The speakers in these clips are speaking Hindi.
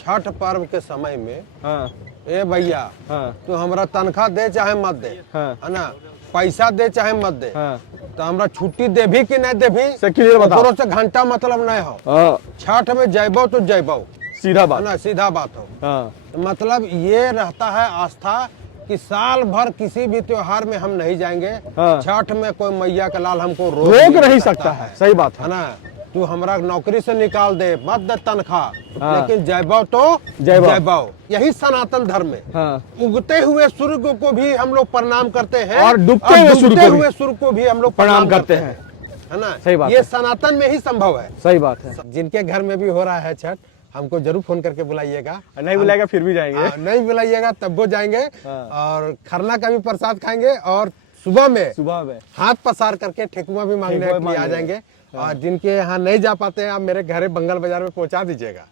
छठ पर्व के समय में हाँ ए भैया हाँ तू हमरा तनख्वाह दे चाहे मत दे, हाँ है ना, पैसा दे चाहे मत दे, हाँ तो हमरा छुट्टी देभी कि नहीं देभी से क्लियर बताओ। ओकरो से घंटा मतलब नहीं हो। हाँ छठ में जैबो तो जैबो, सीधा है बात। ना, सीधा बात हो। हाँ मतलब ये रहता है आस्था कि साल भर किसी भी त्योहार में हम नहीं जाएंगे, हाँ। छठ में कोई मैया का लाल हमको रोक नहीं सकता है, सही बात है है। ना। तू हमरा नौकरी से निकाल दे, मत दे तनख्वाह, हाँ। लेकिन जयबाव तो जयबाव। जयबाव। यही सनातन धर्म है। हाँ उगते हुए सूर्य को भी हम लोग प्रणाम करते हैं और डूबते हुए सूर्य को भी हम लोग प्रणाम करते हैं, है ना। सही बात ये है। सनातन में ही संभव है। सही बात है। जिनके घर में भी हो रहा है छठ, हमको जरूर फोन करके बुलाइएगा। नहीं बुलाएगा फिर भी जाएंगे। नहीं बुलाइएगा तब वो जाएंगे। हाँ। और खरना का भी प्रसाद खाएंगे और सुबह में हाथ पसार करके ठेकुआ भी मांगने के लिए आ जाएंगे। और जिनके यहाँ नहीं जा पाते हैं, आप मेरे घर बंगल बाजार में पहुंचा दीजिएगा,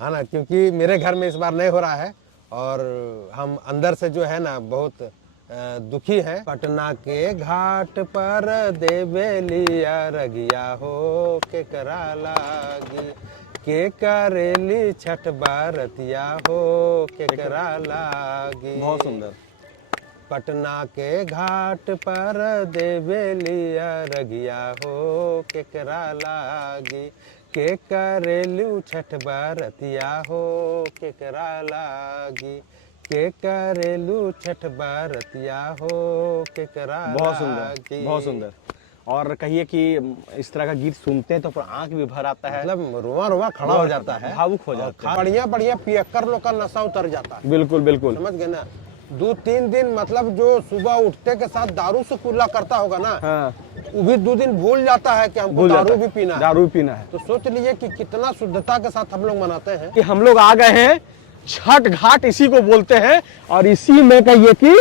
है ना, क्योंकि मेरे घर में इस बार नहीं हो रहा है और हम अंदर से जो है ना बहुत दुखी है। पटना के घाट पर देवेलिया रगिया हो के करा लागी, के करेली छठ बारतिया हो के करा लागी। बहुत सुंदर। पटना के घाट पर देवेलिया रगिया हो के करा लागी, के करेलू छठ बारतिया हो के करा लागी, के करेलू छठ बारतिया हो के करा बहुत सुंदर, बहुत सुंदर। और कहिए कि इस तरह का गीत सुनते हैं तो फिर आंख भी भर आता है, मतलब रुआ रुआ खड़ा हो जाता है, भावुक हो जाता है। बढ़िया बढ़िया पियक्कर लोग का नशा उतर जाता है। बिल्कुल बिल्कुल, समझ गए ना। 2-3 दिन मतलब जो सुबह उठते के साथ दारू से कुल्ला करता होगा ना, हाँ वो भी 2 दिन भूल जाता है कि हमको दारू भी पीना है। दारू पीना है। तो सोच लीजिए कि कितना शुद्धता के साथ हम लोग मनाते हैं। कि हम लोग आ गए हैं छठ घाट, इसी को बोलते हैं, और इसी में कहिए कि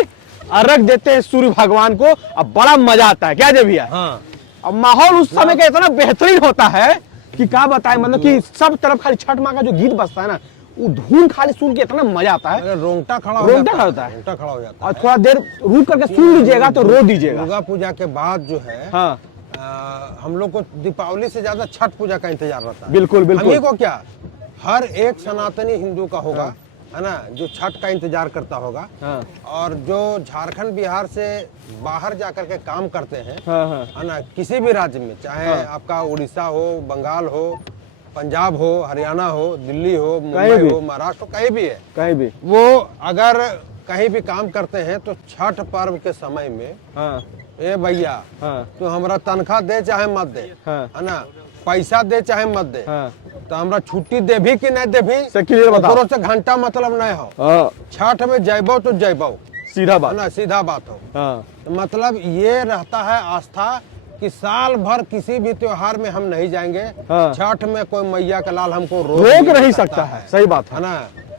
अर्घ देते हैं सूर्य भगवान को। अब बड़ा मजा आता है क्या जब भैया। हाँ। अब माहौल उस समय का इतना बेहतरीन होता है कि क्या बताएं, मतलब कि सब तरफ खाली छठ माँ का जो गीत बजता है ना, वो धुन खाली सुन के इतना मजा आता है, रोंगटा खड़ा हो रोंगटा जाता होता है। रोंगटा खड़ा हो जाता और थोड़ा देर रुक करके सुन लीजिएगा तो रो दीजिएगा। दुर्गा पूजा के बाद जो है हाँ हम लोग को दीपावली से ज्यादा छठ पूजा का इंतजार रहता है। बिल्कुल बिल्कुल। हमें को क्या, हर एक सनातनी हिंदू का होगा, है ना, जो छठ का इंतजार करता होगा। हाँ और जो झारखंड बिहार से बाहर जाकर के काम करते हैं, हाँ हाँ है ना, किसी भी राज्य में, चाहे आपका उड़ीसा हो, बंगाल हो, पंजाब हो, हरियाणा हो, दिल्ली हो, मुंबई हो, महाराष्ट्र हो, कहीं भी है, कहीं भी वो अगर कहीं भी काम करते हैं तो छठ पर्व के समय में हाँ ए भैया हाँ तो हमरा तनख्वाह दे चाहे मत दे, हाँ है ना, पैसा दे चाहे मत दे, हाँ तो हमरा छुट्टी देभी कि नहीं देभी से क्लियर बताओ। ओकरो से घंटा मतलब नहीं हो। हाँ छठ में जयबो तो जयबो, सीधा है बात। ना, सीधा बात हो। हाँ तो मतलब ये रहता है आस्था कि साल भर किसी भी त्योहार में हम नहीं जाएंगे, हाँ। छठ में कोई मैया का लाल हमको रोक नहीं सकता है, सही बात है है। ना।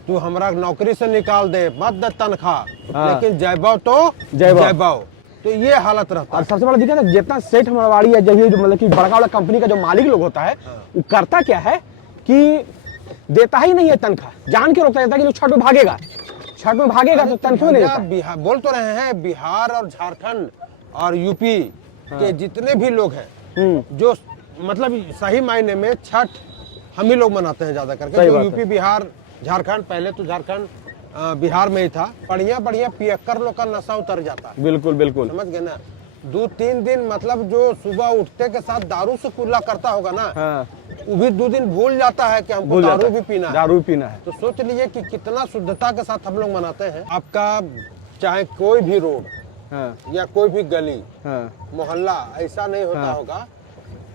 तू हमरा नौकरी से निकाल दे, मत दे तनख्वाह, हाँ। लेकिन जयबाव तो जयबाव। जयबाव। तो ये हालत रहता और है। सबसे बड़ा दिक्कत है, जितना सेठ मरवाड़ी है, जब मतलब कि बड़का वाला कंपनी का जो मालिक लोग होता है, वो करता क्या है कि देता ही नहीं है तनख्वाह, जान के रोकता है कि जो छठ में भागेगा, छठ में भागेगा तो तनख्वाह नहीं देता। बिहार बोल तो रहे हैं, बिहार और झारखंड और यूपी के जितने भी लोग हैं, जो मतलब सही मायने में छठ हम ही लोग मनाते हैं ज्यादा करके। जो यूपी बिहार झारखंड, पहले तो झारखंड बिहार में ही था, बढ़िया बढ़िया पियक्कर लोग का नशा उतर जाता है। बिल्कुल बिल्कुल, समझ गए ना। 2-3 दिन मतलब जो सुबह उठते के साथ दारू से कुल्ला करता होगा ना, हाँ वो भी 2 दिन भूल जाता है कि हमको दारू भी पीना है। दारू पीना है। तो सोच लीजिए कि कितना शुद्धता के साथ हम लोग मनाते हैं। आपका चाहे कोई भी रोड हाँ या कोई भी गली हाँ मोहल्ला ऐसा नहीं होता होगा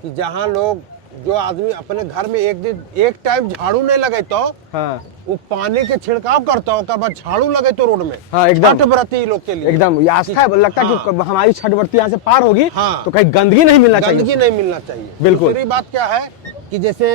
कि जहाँ लोग, जो आदमी अपने घर में एक टाइम झाड़ू नहीं लगे तो हाँ वो पानी के छिड़काव करता हो, उसके बाद झाड़ू लगे तो रोड में। हाँ, एकदम। छठ व्रती लोग के लिए एकदम ये आस्था है, लगता है कि हमारी छठ व्रती यहाँ से पार होगी तो कहीं गंदगी नहीं मिलना चाहिए, गंदगी नहीं मिलना चाहिए। बिल्कुल। दूसरी बात क्या है कि जैसे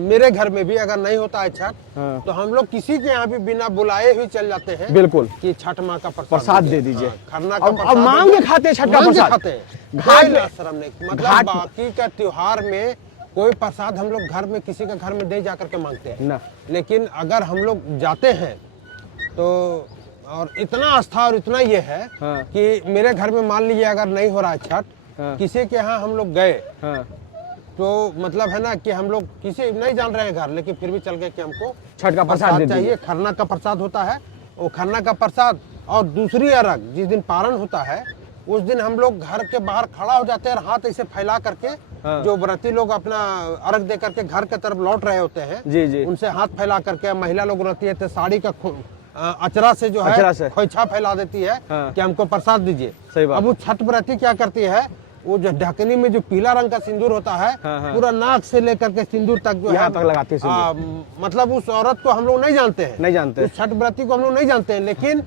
मेरे घर में भी अगर नहीं होता है छठ, तो हम लोग किसी के यहाँ भी बिना बुलाए हुई चल जाते हैं। बिल्कुल, कि छठ माँ का प्रसाद दे दीजिए। खरना का अब मांग के खाते हैं छठ का प्रसाद, खाते हैं। घाट में शर्म नहीं, मतलब बाकी का त्योहार में कोई प्रसाद हम लोग घर में किसी के घर में नहीं जाकर के मांगते हैं ना, लेकिन अगर हम लोग जाते हैं तो, और इतना आस्था और इतना ये है कि मेरे घर में मान लीजिए अगर नहीं हो रहा है छठ, किसी के यहाँ हम लोग गए, तो मतलब है ना कि हम लोग किसी नहीं जान रहे हैं घर, लेकिन फिर भी चल गए कि हमको छठ का प्रसाद दे दीजिए। चाहिए। खरना का प्रसाद होता है, वो खरना का प्रसाद। और दूसरी अरग जिस दिन पारण होता है उस दिन हम लोग घर के बाहर खड़ा हो जाते हैं और हाथ ऐसे फैला करके, जो व्रती लोग अपना अर्घ दे करके घर के तरफ लौट रहे होते हैं, जी जी, उनसे हाथ फैला करके महिला लोग रहती है तो साड़ी का अचरा से जो है खोइछा फैला देती है कि हमको प्रसाद दीजिए। सही बात। अब वो छठ व्रती क्या करती है, वो जो ढकनी में जो पीला रंग का सिंदूर होता है, पूरा नाक से लेकर के सिंदूर तक जो है तक लगाती है। मतलब उस औरत को हम लोग नहीं जानते हैं, नहीं जानते, उस छठ व्रती को हम लोग नहीं जानते हैं, लेकिन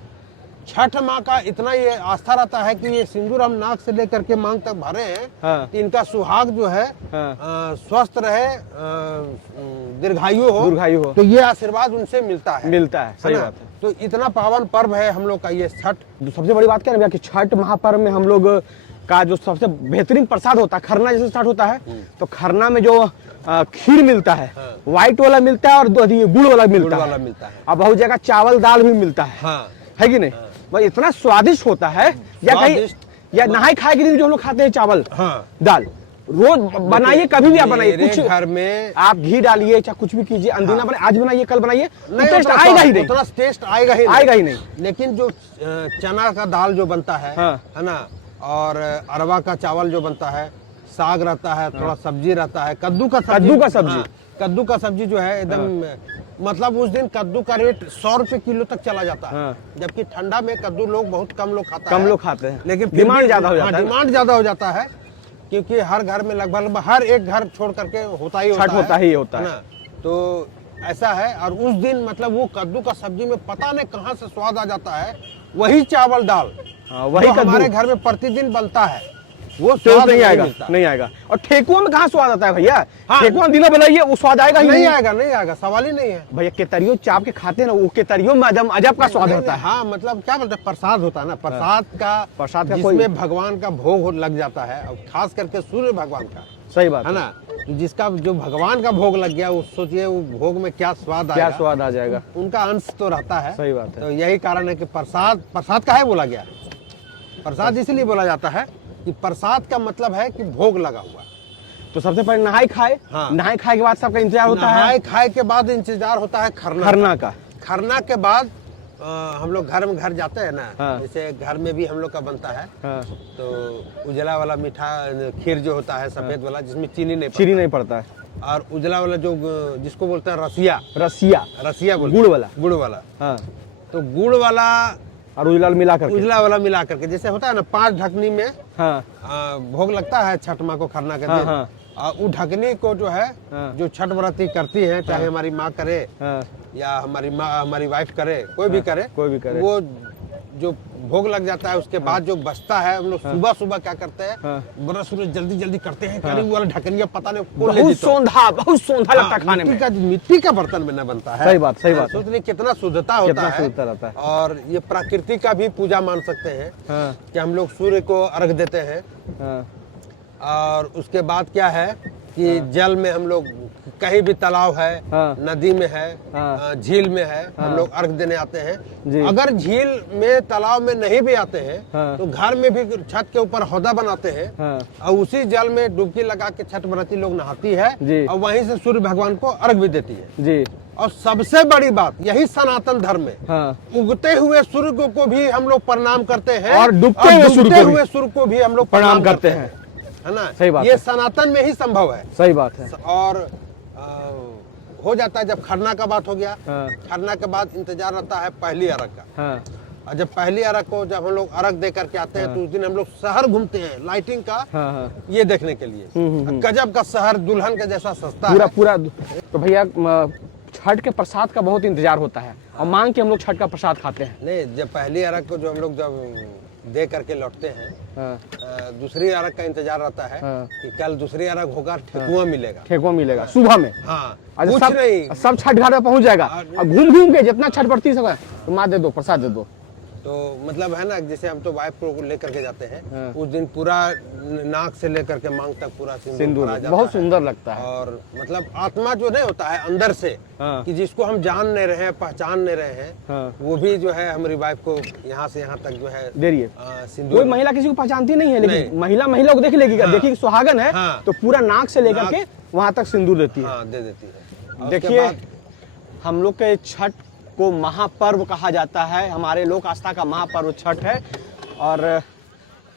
छठ माँ का इतना ये आस्था रहता है कि ये सिंदूर हम नाक से लेकर के मांग तक भरे हैं कि इनका सुहाग जो है स्वस्थ रहे, दीर्घायु हो, तो ये आशीर्वाद उनसे मिलता है। सही बात है। तो इतना पावन पर्व है हम लोग का ये छठ। सबसे बड़ी बात क्या है भैया कि छठ महापर्व में हम लोग का जो सबसे बेहतरीन प्रसाद होता है, खरना जैसे स्टार्ट होता है तो खरना में जो खीर मिलता है, व्हाइट वाला मिलता है और गुड़ वाला मिलता है, और बहुत जगह चावल दाल भी मिलता है कि नहीं? भाई इतना स्वादिष्ट होता है। या कहीं या नहाई खाए के दिन जो हम लोग खाते हैं चावल दाल, रोज बनाइए, कभी भी आप बनाइए, कुछ घर में आप घी डालिए चाहे कुछ भी कीजिए, अंदीना बनाइए, आज बनाइए कल बनाइए, टेस्ट आएगा ही नहीं, उतना टेस्ट आएगा ही नहीं। लेकिन जो चना का दाल जो बनता है ना, और अरवा का चावल जो बनता है, साग रहता है, थोड़ा सब्जी रहता है, कद्दू का सब्जी जो है एकदम, मतलब उस दिन कद्दू का रेट 100 रुपए किलो तक चला जाता है, जबकि ठंडा में कद्दू लोग बहुत कम लोग खाते हैं, लेकिन डिमांड ज्यादा हो जाता है, क्योंकि हर घर में लगभग हर एक घर छोड़ करके होता ही होता है। तो ऐसा है। और उस दिन मतलब वो कद्दू का सब्जी में पता नहीं कहाँ से स्वाद आ जाता है, वही चावल दाल वही हमारे घर में प्रतिदिन बनता है, वो स्वाद नहीं आएगा। और ठेकुआ में कहाँ स्वाद आता है भैया? ठेकुआ दिना बनाइए, वो स्वाद आएगा ही नहीं आएगा, सवाल ही नहीं है भैया। केतरियो चाप के खाते हैं ना, वो केतरियो में अजब का स्वाद होता है। हाँ, मतलब क्या बोलते हैं, प्रसाद होता है ना, प्रसाद का जिसमें भगवान का भोग लग जाता है, और खास करके सूर्य भगवान का। सही बात है ना, जिसका जो भगवान का भोग लग गया, वो सोचिए वो भोग में क्या स्वाद आ जाएगा, उनका अंश तो रहता है। सही बात है। तो यही कारण है कि प्रसाद का है बोला गया, प्रसाद इसलिए बोला जाता है कि प्रसाद का मतलब है कि भोग लगा हुआ। तो सबसे पहले नहाई खाए, नहाई खाए के बाद सबका इंतजार होता है, नहाई खाए के बाद इंतजार होता है खरना का। खरना के बाद हम लोग घर जाते हैं ना, जैसे घर में भी हम लोग का बनता है, तो उजला वाला मीठा खीर जो होता है सफेद वाला, जिसमें चीनी नहीं पड़ता है, और उजला वाला जो जिसको बोलते हैं रसिया गुड़ वाला, तो गुड़ वाला और उजला वाला मिला करके जैसे होता है ना, 5 ढकनी में भोग लगता है छठ माँ को खरना के दिन। और वो ढकनी को जो है जो छठ व्रती करती है, चाहे हमारी माँ करे या हमारी वाइफ करे, कोई भी करे, वो जो भोग लग जाता है, उसके बाद जो बचता है, हम लोग सुबह क्या करते हैं, ब्रश जल्दी करते हैं, वो वाला ढकनिया पता नहीं बहुत सौंधा लगता है खाने में, मिट्टी का बर्तन में न बनता है। सही बात। सोच नहीं कितना शुद्धता होता है। और ये प्रकृति का भी पूजा मान सकते हैं कि हम लोग सूर्य को अर्घ देते हैं। और उसके बाद क्या है कि जल में हम लोग कहीं भी तालाब है, नदी में है, झील में है, हम लोग अर्घ देने आते हैं। अगर झील में तालाब में नहीं भी आते हैं तो घर में भी छत के ऊपर हौदा बनाते हैं, और उसी जल में डुबकी लगा के छठ व्रती लोग नहाती है, और वहीं से सूर्य भगवान को अर्घ भी देती है। और सबसे बड़ी बात यही सनातन धर्म में उगते हुए सूर्य को भी हम लोग प्रणाम करते हैं, और डूबते हुए सूर्य को भी हम लोग प्रणाम करते हैं, है ना। सही बात, ये सनातन में ही संभव है। सही बात है। और हो जाता है जब खरना का बात हो गया, खरना के बाद इंतजार रहता है पहली अरग का। और जब पहली अरग को जब हम लोग अरग दे करके आते हैं, तो उस दिन हम लोग शहर घूमते हैं लाइटिंग का, ये देखने के लिए। गजब का शहर, दुल्हन के जैसा सस्ता है पूरा। तो भैया छठ के प्रसाद का बहुत इंतजार होता है, और मांग के हम लोग छठ का प्रसाद खाते हैं। नहीं, जब पहली अरग को जो हम लोग जब दे करके लौटते हैं, दूसरी अरग का इंतजार रहता है कि कल दूसरी अरग होगा, ठेकुआ मिलेगा सुबह में। कुछ नहीं, सब छठ घाट पे पहुंच जाएगा, और घूम के जितना छठ पड़ती है तो माँ दे दो, प्रसाद दे दो। तो मतलब है ना, जैसे हम तो वाइफ को लेकर के जाते हैं, हाँ। उस दिन पूरा नाक से लेकर के मांग तक पूरा सिंदूर भरा जाता बहुत है। सुंदर लगता है। और मतलब आत्मा जो नहीं होता है अंदर से, हाँ। कि जिसको हम जान नहीं रहे हैं, पहचान नहीं रहे हैं, हाँ। वो भी जो है हमारी वाइफ को यहाँ से यहाँ तक जो है दे रही है। आ, कोई सिंदूर महिला किसी को पहचानती नहीं है, लेकिन नहीं। महिला को देख लेगी, हाँ। देखी कि सुहागन है, हाँ। तो पूरा नाक से लेकर नाक- के वहां तक सिंदूर देती है। हाँ दे देती है। और उसके देखिए, बाद हम लोग के छठ को महापर्व कहा जाता है, हमारे लोक आस्था का महापर्व छठ है। और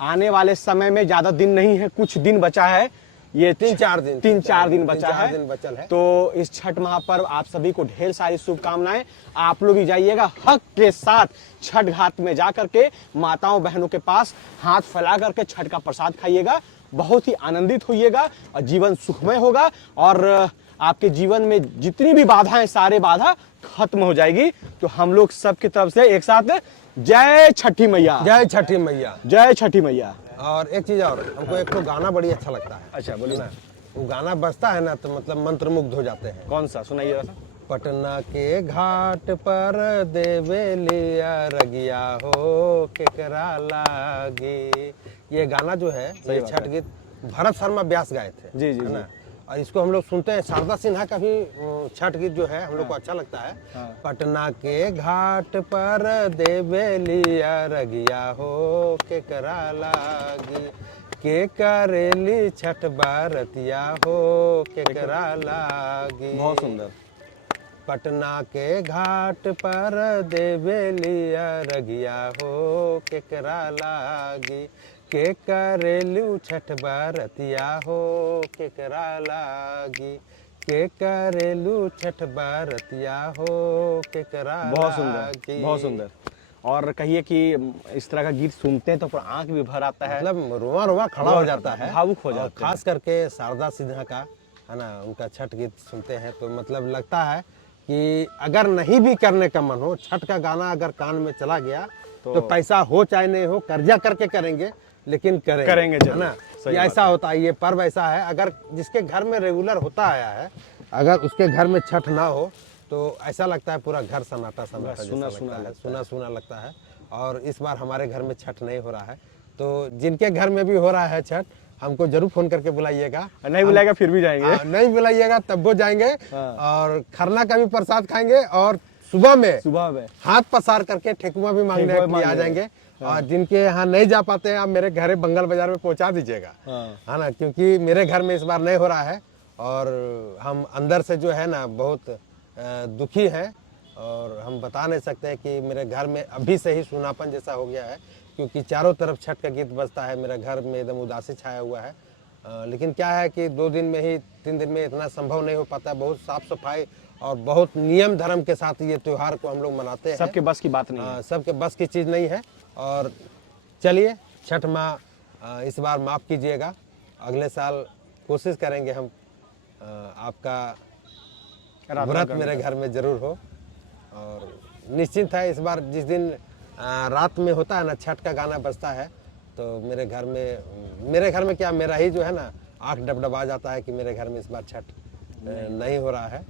आने वाले समय में ज्यादा दिन नहीं है, कुछ दिन बचा है, ये 3-4 दिन बचा है। दिन बचल है। तो इस छठ महापर्व आप सभी को ढेर सारी शुभकामनाएं। आप लोग भी जाइएगा हक के साथ छठ घाट में जा करके माताओं बहनों के पास हाथ फैला करके छठ का प्रसाद खाइएगा, बहुत ही आनंदित होइएगा और जीवन सुखमय होगा। और आपके जीवन में जितनी भी बाधाएं, सारे बाधा खत्म हो जाएगी। तो हम लोग सबकी तरफ से एक साथ जय छठी मैया, जय छठी मैया। जय छठी मैया। और एक चीज और, हमको एक तो गाना बड़ी अच्छा लगता है। अच्छा, बोलिए ना, वो गाना बजता है ना तो मतलब मंत्रमुग्ध हो जाते हैं। कौन सा सुनाइए जरा सा। पटना के घाट पर देवे लिया रगिया हो केकरा लागे। ये गाना जो है, ये बात छठ है। गीत भरत शर्मा व्यास गाए थे। जी, है ना? और इसको हम लोग सुनते हैं। शारदा सिन्हा का भी छठ गीत जो है हम लोग को अच्छा लगता है। हाँ। पटना के घाट पर देवे लिया रगिया हो केकरा लागी, के करेली छठ बारतिया हो केकरा लागी। बहुत सुंदर। पटना के घाट पर देवे लिया रगिया हो केकरा लागी, के करेलू छठ बारतिया हो केकरा लागी, के करेलू छठ बारतिया हो केकरा बहुत सुंदर, लागी। बहुत सुंदर। और कहिए कि इस तरह का गीत सुनते हैं तो पूरा आंख भी भर आता है, मतलब रोआ रोआ खड़ा हो जाता है, भावुक हो और जाते हैं। खास करके शारदा सिन्हा का, है ना, उनका छठ गीत सुनते हैं तो मतलब लगता है कि अगर नहीं भी करने का मन हो, छठ का गाना अगर कान में चला गया तो पैसा हो चाहे नहीं हो, कर्जा करके करेंगे लेकिन करेंगे, है ना। ये ऐसा होता है, ये पर्व ऐसा है, अगर जिसके घर में रेगुलर होता आया है, अगर उसके घर में छठ ना हो तो ऐसा लगता है पूरा घर सन्नाटा सन्नाटा सुना जैसा सुना लगता है, सुना सुना लगता है। और इस बार हमारे घर में छठ नहीं हो रहा है, तो जिनके घर में भी हो रहा है छठ, हमको जरूर फोन करके बुलाइएगा। नहीं बुलाएगा फिर भी जाएंगे। नहीं बुलाइएगा तब वो जाएंगे। और खरना का भी प्रसाद खाएंगे, और सुबह में हाथ पसार करके ठेकुआ भी मांगने के लिए आ जाएंगे। और जिनके यहाँ नहीं जा पाते हैं, आप मेरे घर बंगल बाजार में पहुंचा दीजिएगा, है ना, क्योंकि मेरे घर में इस बार नहीं हो रहा है। और हम अंदर से जो है ना बहुत दुखी हैं, और हम बता नहीं सकते हैं कि मेरे घर में अभी से ही सुनापन जैसा हो गया है, क्योंकि चारों तरफ छठ का गीत बजता है, मेरा घर में एकदम उदासी छाया हुआ है। लेकिन क्या है कि 2 दिन में ही, 3 दिन में इतना संभव नहीं हो पाता। बहुत साफ सफाई और बहुत नियम धर्म के साथ ये त्योहार को हम लोग मनाते हैं। सबके बस की बात नहीं है। सबके बस की चीज़ नहीं है। और चलिए, छठ माँ इस बार माफ़ कीजिएगा, अगले साल कोशिश करेंगे हम आपका व्रत मेरे घर में जरूर हो। और निश्चिंत है, इस बार जिस दिन रात में होता है ना, छठ का गाना बजता है, तो मेरे घर में क्या, मेरा ही जो है ना आँख डबडबा जाता है कि मेरे घर में इस बार छठ नहीं हो रहा है।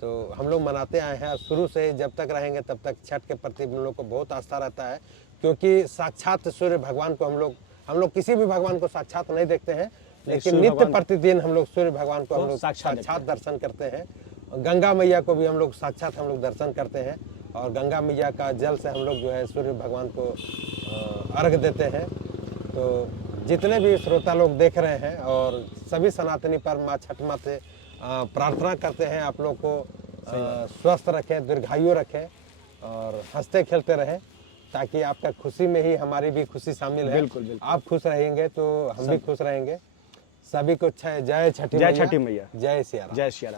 तो हम लोग मनाते आए हैं, शुरू से जब तक रहेंगे तब तक छठ के प्रति हम लोग को बहुत आस्था रहता है, क्योंकि साक्षात सूर्य भगवान को हम लोग किसी भी भगवान को साक्षात नहीं देखते हैं, लेकिन नित्य प्रतिदिन हम लोग सूर्य भगवान को हम लोग साक्षात दर्शन करते हैं। गंगा मैया को भी हम लोग साक्षात दर्शन करते हैं, और गंगा मैया का जल से हम लोग जो है सूर्य भगवान को अर्घ देते हैं। तो जितने भी श्रोता लोग देख रहे हैं, और सभी सनातनी पर माँ छठ माँ से प्रार्थना करते हैं आप लोग को स्वस्थ रखें, दीर्घायु रखें, और हंसते खेलते रहें, ताकि आपका खुशी में ही हमारी भी खुशी शामिल है। बिल्कुल। आप खुश रहेंगे तो हम भी खुश रहेंगे। सभी को जय छठी मैया, जय सिया राम। जय सिया राम।